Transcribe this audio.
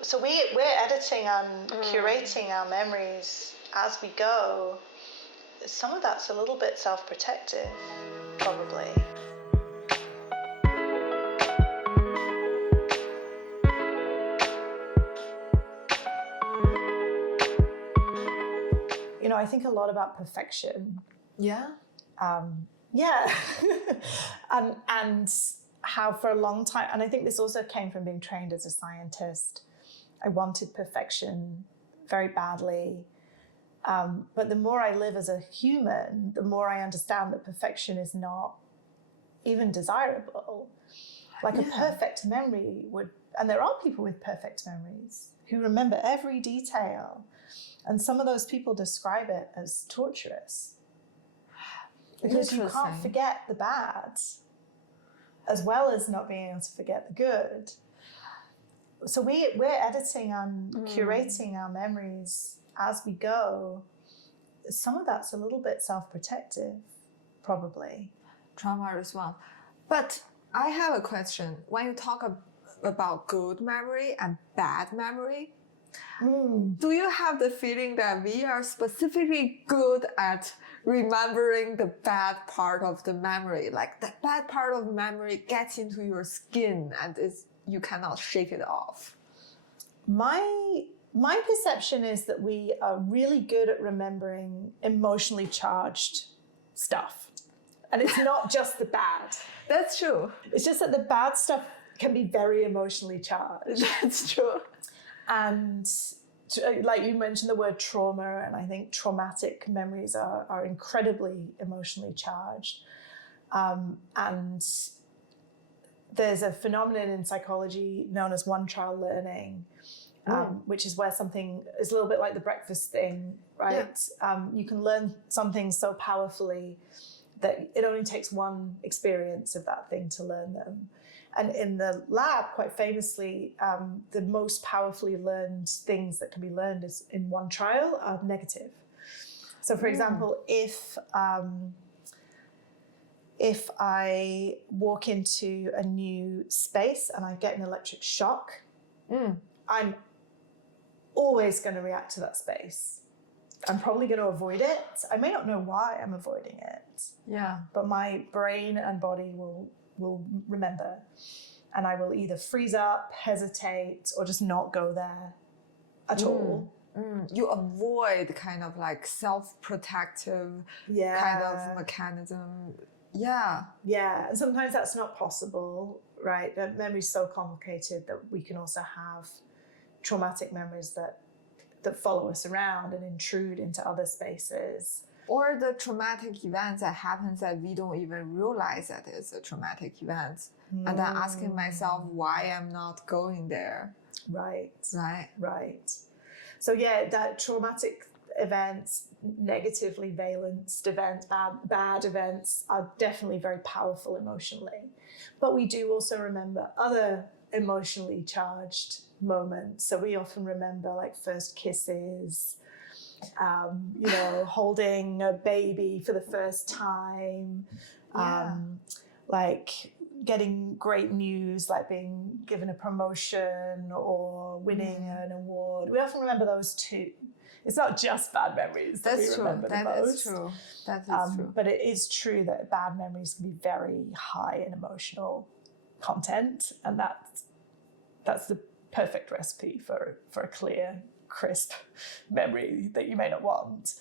So we're editing and curating our memories as we go. Some of that's a little bit self-protective, probably. You know, I think a lot about perfection. Yeah. Yeah. and how for a long time, and I think this also came from being trained as a scientist. I wanted perfection very badly. But the more I live as a human, the more I understand that perfection is not even desirable. Like a perfect memory would, and there are people with perfect memories who remember every detail. And some of those people describe it as torturous. Because you can't forget the bad, as well as not being able to forget the good. So we're editing and curating our memories as we go. Some of that's a little bit self-protective, probably. Trauma response. But I have a question. When you talk about good memory and bad memory, do you have the feeling that we are specifically good at remembering the bad part of the memory? Like the bad part of memory gets into your skin and you cannot shake it off. My perception is that we are really good at remembering emotionally charged stuff. And it's not just the bad. That's true. It's just that the bad stuff can be very emotionally charged. That's true. And like you mentioned the word trauma, and I think traumatic memories are incredibly emotionally charged. And there's a phenomenon in psychology known as one-trial learning, which is where something is a little bit like the breakfast thing, right? Yeah. You can learn something so powerfully that it only takes one experience of that thing to learn them. And in the lab, quite famously, the most powerfully learned things that can be learned is in one trial are negative. So for example, if I walk into a new space and I get an electric shock, I'm always going to react to that space. I'm probably going to avoid it. I may not know why I'm avoiding it. Yeah. But my brain and body will remember. And I will either freeze up, hesitate, or just not go there at all. You avoid kind of like self-protective kind of mechanism. Yeah. Yeah. And sometimes that's not possible, right? Memory is so complicated that we can also have traumatic memories that follow us around and intrude into other spaces. Or the traumatic events that happens that we don't even realize that it's a traumatic event. And then asking myself why I'm not going there. Right. Right. Right. So yeah, that traumatic events, negatively valenced events, bad events are definitely very powerful emotionally. But we do also remember other emotionally charged moments. So we often remember like first kisses, holding a baby for the first time, like getting great news, like being given a promotion or winning an award. We often remember those too. It's not just bad memories that we remember the most. That's true. That is true. But it is true that bad memories can be very high in emotional content, and that's the perfect recipe for a clear, crisp memory that you may not want.